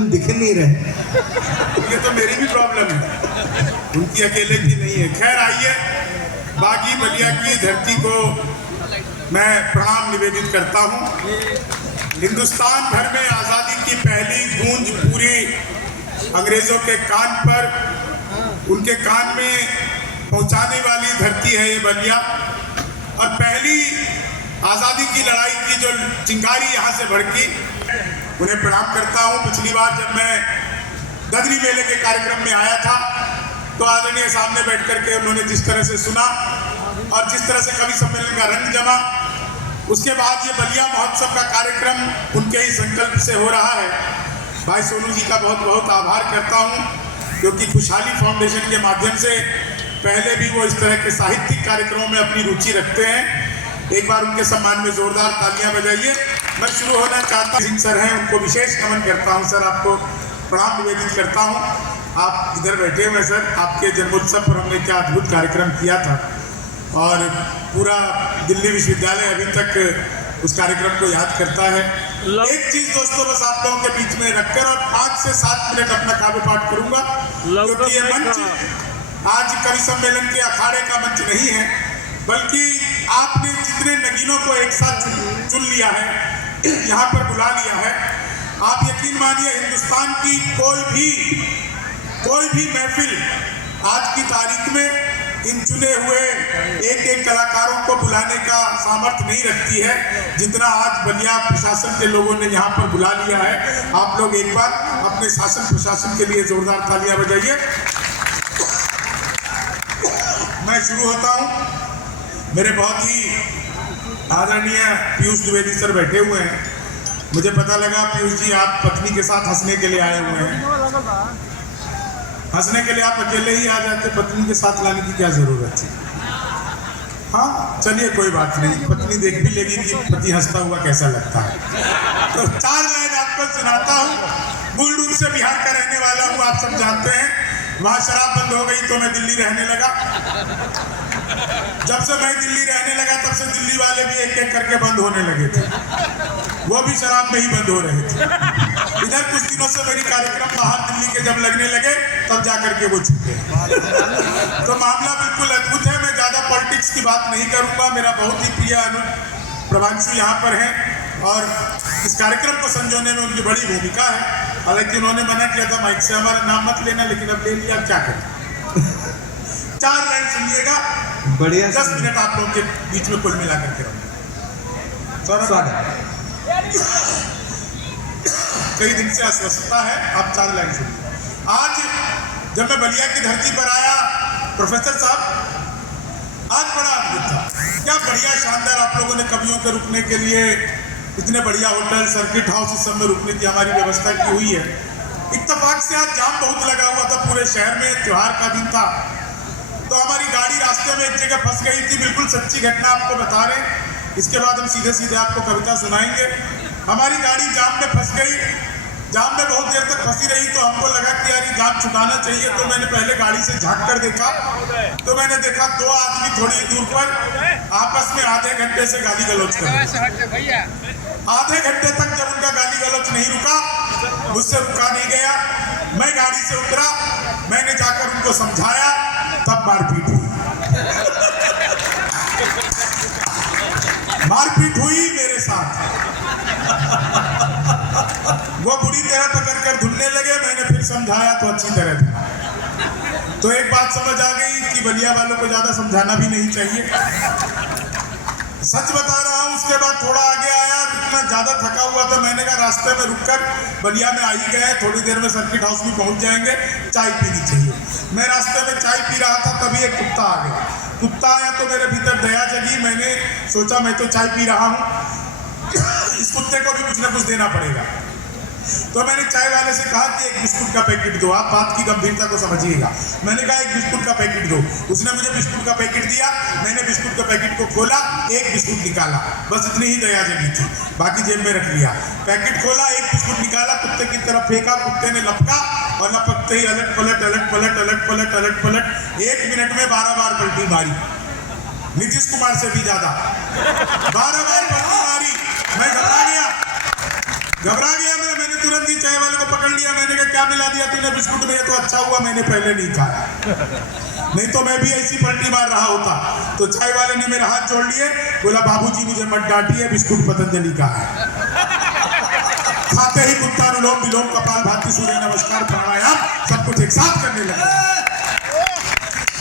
तुम दिख नहीं रहे। ये तो मेरी भी प्रॉब्लम है, उनकी अकेले की नहीं है। खैर आइए, बागी बलिया की धरती को मैं प्रणाम निवेदित करता हूँ। हिंदुस्तान भर में आज़ादी की पहली गूंज पूरी अंग्रेजों के कान पर, उनके कान में पहुंचाने वाली धरती है ये बलिया। और पहली आज़ादी की लड़ाई की जो चिंगारी यहाँ से भड़की, उन्हें प्रणाम करता हूँ। पिछली बार जब मैं गदरी मेले के कार्यक्रम में आया था तो आदरणीय सामने बैठ करके उन्होंने जिस तरह से सुना और जिस तरह से कवि सम्मेलन का रंग जमा, उसके बाद ये बलिया महोत्सव का कार्यक्रम उनके ही संकल्प से हो रहा है। भाई सोनू जी का बहुत बहुत आभार करता हूँ, क्योंकि खुशहाली फाउंडेशन के माध्यम से पहले भी वो इस तरह के साहित्यिक कार्यक्रमों में अपनी रुचि रखते हैं। एक बार उनके सम्मान में जोरदार तालियां बजाइए। मैं शुरू होना चाहता हूँ, सर हैं उनको विशेष नमन करता हूँ। सर आपको प्रणाम निवेदित करता हूँ। आप इधर बैठे हुए सर, आपके जन्मोत्सव पर हमने क्या अद्भुत कार्यक्रम किया था और पूरा दिल्ली विश्वविद्यालय अभी तक उस कार्यक्रम को याद करता है। एक चीज दोस्तों बस आप लोगों के बीच में रखकर और 5 से 7 मिनट अपना काव्य पाठ करूंगा, क्योंकि ये मंच आज कवि सम्मेलन के अखाड़े का मंच नहीं है, बल्कि आपने जितने नगीनों को एक साथ चुन लिया है, यहाँ पर बुला लिया है, आप यकीन मानिए हिंदुस्तान की कोई भी महफिल आज की तारीख में इन चुने हुए एक एक कलाकारों को बुलाने का सामर्थ्य नहीं रखती है जितना आज बलिया प्रशासन के लोगों ने यहाँ पर बुला लिया है। आप लोग एक बार अपने शासन प्रशासन के लिए जोरदार तालियां बजाइए। मैं शुरू होता हूँ। मेरे बहुत ही आदरणीय पीयूष द्विवेदी सर बैठे हुए हैं। मुझे पता लगा पीयूष जी आप पत्नी के साथ हंसने के लिए आए हुए हैं। हंसने के लिए आप अकेले ही आ जाते, पत्नी के साथ लाने की क्या जरूरत थी? हाँ चलिए कोई बात नहीं, पत्नी देख भी लेगी कि पति हंसता हुआ कैसा लगता है। तो 4 लाइन आपको सुनाता हूँ। मूल रूप से बिहार का रहने वाला हूँ, आप सब जानते हैं। वहाँ शराब बंद हो गई तो मैं दिल्ली रहने लगा। जब से मैं दिल्ली रहने लगा तब से दिल्ली वाले भी एक एक करके बंद होने लगे थे, वो भी शराब में ही बंद हो रहे थे। इधर कुछ दिनों से मेरी कार्यक्रम बाहर दिल्ली के जब लगने लगे तब जाकर के वो छूटे। तो मामला बिल्कुल अद्भुत है। मैं ज्यादा पॉलिटिक्स की बात नहीं करूंगा। मेरा बहुत ही प्रिय प्रभांशु यहाँ पर है और इस कार्यक्रम को संजोने में उनकी बड़ी भूमिका है। हालांकि उन्होंने मना किया था माइक से हमारा नाम मत लेना, लेकिन अब ले लिया, क्या करें। 4 लाइन सुनिएगा, बढ़िया 10 मिनट आप लोगों के बीच में कुल मिला करके रहूंगा। कई दिन से अस्वस्थता है, आप 4 लाइन सुनिए। आज जब मैं बलिया की धरती पर आया प्रोफेसर साहब, आज बड़ा अद्भुत था। क्या बढ़िया शानदार आप लोगों ने कवियों के रुकने के लिए इतने बढ़िया होटल, सर्किट हाउस, इस सब में रुकने की हमारी व्यवस्था की हुई है। इत्तेफाक से आज जाम बहुत लगा हुआ था पूरे शहर में, त्योहार का दिन था। तो हमारी गाड़ी रास्ते में एक जगह फंस गई थी, बिल्कुल सच्ची घटना आपको बता रहे हैं। इसके बाद हम सीधे सीधे आपको कविता सुनाएंगे। हमारी गाड़ी जाम में फंस गई, जाम में बहुत देर तक फंसी रही, तो हमको लगा कि यार ये जाम छुटाना चाहिए। तो मैंने पहले गाड़ी से झांक कर देखा, तो मैंने देखा 2 आदमी थोड़ी दूर पर आपस में आधे घंटे से गाली गलौज कर रहे। आधे घंटे तक जब उनका गाली गलौज नहीं रुका, मुझसे रुका नहीं गया, मैं गाड़ी से उतरा, मैंने जाकर उनको समझाया, तब मारपीट हुई। मारपीट हुई मेरे साथ। वो बुरी तरह पकड़कर धुलने लगे, मैंने फिर समझाया तो अच्छी तरह था। तो एक बात समझ आ गई कि बलिया वालों को ज्यादा समझाना भी नहीं चाहिए। सच बता रहा हूँ। उसके बाद थोड़ा आगे आया, इतना ज्यादा थका हुआ था, मैंने कहा रास्ते में रुककर बलिया में आ ही गए, थोड़ी देर में सर्किट हाउस में पहुंच जाएंगे, चाय पीनी चाहिए। मैं रास्ते में चाय पी रहा था, तभी एक कुत्ता आ गया। कुत्ता आया तो मेरे भीतर दया जगी। मैंने सोचा मैं तो चाय पी रहा हूँ, इस कुत्ते को भी कुछ ना कुछ देना पड़ेगा। तो मैंने चाय वाले से कहा कि एक बिस्कुट का पैकेट दो, आप बात की गंभीरता को समझिएगा। मैंने कहा एक बिस्कुट का पैकेट दो। उसने मुझे बिस्कुट का पैकेट दिया, मैंने बिस्कुट के पैकेट को खोला, एक बिस्कुट निकाला, बस इतनी ही दया जगी थी, बाकी जेब में रख लिया। पैकेट खोला, एक बिस्कुट निकाला, कुत्ते की तरफ फेंका, कुत्ते ने लपका और लपकते ही अलट पलट अलट पलट अलट पलट अलट पलट 1 मिनट में 12 बार पलटी मारी। नीतीश कुमार से भी ज्यादा 12 बार पलटी मारी। मैं घबरा गया मैंने तो तुरंत ही चाय वाले को पकड़ लिया। मैंने कहा क्या मिला दिया तूने बिस्कुट में? तो अच्छा हुआ मैंने पहले नहीं खाया, नहीं तो मैं भी ऐसी पलटी मार रहा होता। तो चाय वाले ने मेरे हाथ जोड़ लिए, बोला बाबूजी मुझे मत डांटिए, बिस्कुट पतंजलि का है। खाते ही कुत्ता अनुलोम विलोम कपाल भाती सूर्य नमस्कार प्राणायाम सब कुछ एक साथ करने लगा।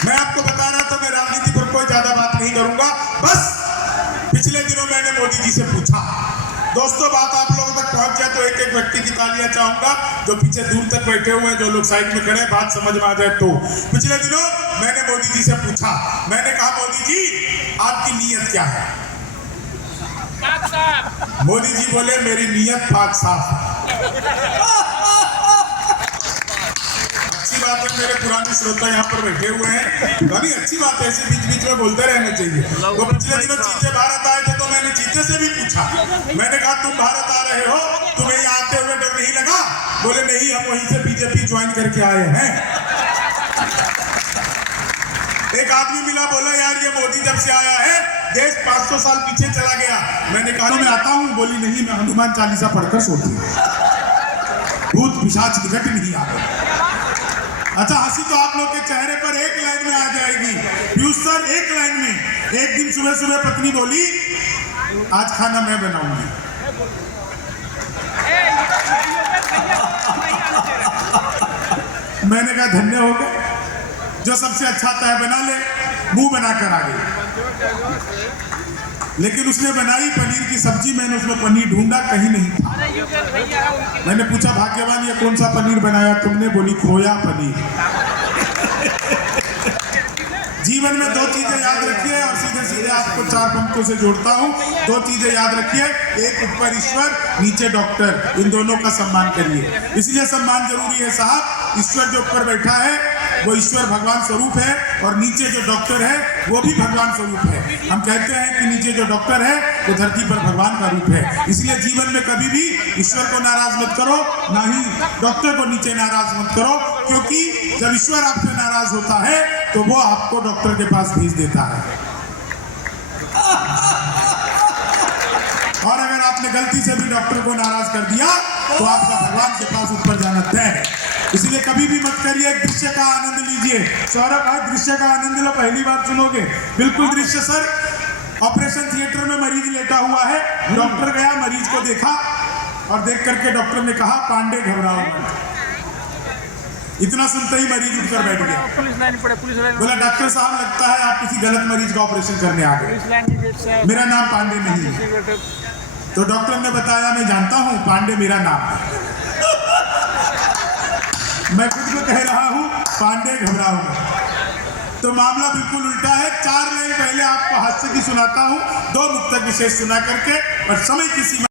मैं आपको बता रहा था मैं राजनीति पर कोई ज्यादा बात नहीं करूंगा। बस पिछले दिनों मैंने मोदी जी से पूछा, दोस्तों बात आप लोगों तक पहुंच जाए तो एक एक व्यक्ति की तालियां चाहूंगा, जो पीछे दूर तक बैठे हुए हैं, जो लोग साइड में खड़े हैं, बात समझ में आ जाए तो। पिछले दिनों मैंने मोदी जी से पूछा, मैंने कहा मोदी जी आपकी नीयत क्या है? मोदी जी बोले मेरी नीयत पाक साफ है। अच्छी बात है, मेरे पुराने श्रोता यहाँ पर बैठे हुए हैं, काफी अच्छी बात है, ऐसे बीच बीच में बोलते रहना चाहिए। वो पिछले दिनों चीते भारत आए थे तो मैंने चीते से भी पूछा, मैंने कहा तुम भारत आ रहे हो, तुम्हें यहाँ आते हुए डर नहीं लगा? बोले नहीं, हम वहीं से बीजेपी ज्वाइन करके आए हैं। एक आदमी मिला, बोला यार ये मोदी जब से आया है देश 500 साल पीछे चला गया। मैंने कहा मैं आता हूँ, बोली नहीं मैं हनुमान चालीसा पढ़कर सोती हूँ, भूत पिशाच निकट नहीं आते। अच्छा हंसी तो आप लोग के चेहरे पर एक लाइन में आ जाएगी। पीयूष सर एक लाइन में, एक दिन सुबह सुबह पत्नी बोली आज खाना मैं बनाऊंगी। मैंने कहा धन्य हो गए, जो सबसे अच्छा आता है बना ले, मुंह बनाकर आ गई। लेकिन उसने बनाई पनीर की सब्जी, मैंने उसमें पनीर ढूंढा कहीं नहीं था। मैंने पूछा भाग्यवान ये कौन सा पनीर बनाया तुमने? बोली खोया पनीर। जीवन में दो चीजें याद रखिए और सीधे सीधे आपको 4 पंक्तों से जोड़ता हूं। 2 चीजें याद रखिए, एक ऊपर ईश्वर नीचे डॉक्टर, इन दोनों का सम्मान करिए। इसलिए सम्मान जरूरी है साहब, ईश्वर जो ऊपर बैठा है वो ईश्वर भगवान स्वरूप है और नीचे जो डॉक्टर है वो भी भगवान स्वरूप है। हम कहते हैं कि नीचे जो डॉक्टर है वो धरती पर भगवान का रूप है। इसलिए जीवन में कभी भी ईश्वर को नाराज मत करो, ना ही डॉक्टर को नीचे नाराज मत करो, क्योंकि जब ईश्वर आपसे नाराज होता है तो वो आपको डॉक्टर के पास भेज देता है। और अगर आपने गलती से भी डॉक्टर को नाराज कर दिया तो आपका भगवान के पास ऊपर जाना तय है। इसलिए कभी भी मत करिए, दृश्य का आनंद लीजिए। सौरभ भाई दृश्य का आनंद लो, पहली बार सुनोगे। बिल्कुल दृश्य सर, ऑपरेशन थिएटर में मरीज लेटा हुआ है, डॉक्टर गया मरीज को देखा और देख करके डॉक्टर ने कहा पांडे घबराओ मत। इतना सुनते ही मरीज उठकर बैठ गया। बोला डॉक्टर साहब लगता है आप किसी गलत मरीज का ऑपरेशन करने आ गए, मेरा नाम पांडे नहीं है। तो डॉक्टर ने बताया मैं जानता हूं पांडे मेरा नाम है, मैं खुद को कह रहा हूं पांडे घबराओ मत। तो मामला बिल्कुल उल्टा है। 4 लाइन पहले आपको हास्य की सुनाता हूं, 2 मुक्तक विशेष सुना करके और समय की सीमा